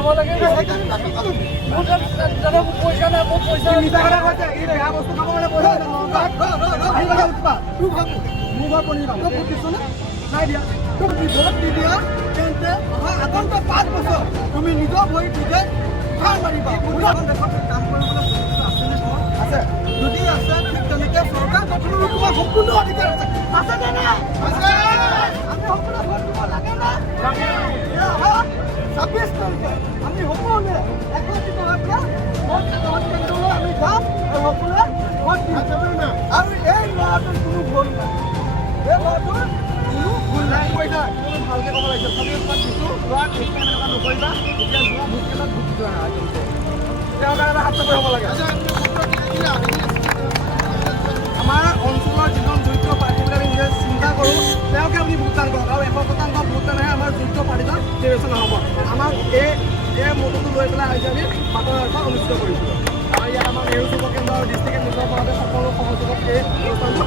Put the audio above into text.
যাব লাগে মোৰ দাদা পইচা নাই মোৰ পইচা মিছা কথা কৈছে এই বেয়া বস্তু খাব মানে পইচা মোৰ ঘৰ পনি পাব ভোট দিছ নাই দিয়া তুমি ভোট দি দিয়া তেন্তে আগন্ত 5 বছৰ তুমি নিজৰ ভৰিত নিজে খাৰ মাৰিবা দেশত কাম কৰিবলৈ আছে যদি আছে ঠিক তেনেকৈ চৰকাৰ গঠনৰ তোমাৰ সম্পূৰ্ণ অধিকাৰ আছে আছে নে নাই আছে আমি সকলো ভোট দিব লাগে না 26 তাৰিখে আমি সকলোৱে একত্ৰিত হৈ ভোট কেন্দ্ৰলৈ আমি যাম আৰু সকলোৱে ভোট দিম আৰু এই ল'ৰাটোৰ কোনো ভুল নাই এই ল'ৰাটোৰ কোনো ভুল নাই কৈছা ভালকৈ ক'ব লাগিছে চবেই তোমাক দিছোঁ ল'ৰা ঠিককৈ এনেকুৱা নকৰিবা এতিয়া যোৱা ভোট কেন্দ্ৰত ভোট দিয়া নাই তেওঁৰ কাৰণে হাত চাপৰি হ'ব লাগে আমাৰ অঞ্চলৰ যিজন যোগ্য প্ৰাৰ্থী বুলি আমি নিজে চিন্তা কৰোঁ তেওঁকে আপুনি ভোটদান কৰক আৰু 100% ভোটদানেহে আমাৰ যোগ্য প্ৰাৰ্থীজন নিৰ্বাচন হ'ব আমাক এই মতটো লৈ পেলাই আজি আমি বাতৰি সভা অনুষ্ঠিত কৰিছোঁ আৰু ইয়াত আমাৰ নেহৰু যুৱ কেন্দ্ৰ আৰু ডিষ্ট্ৰিক্ট নিজৰ পৰাতে সকলো সহযোগত এই অনুষ্ঠানটো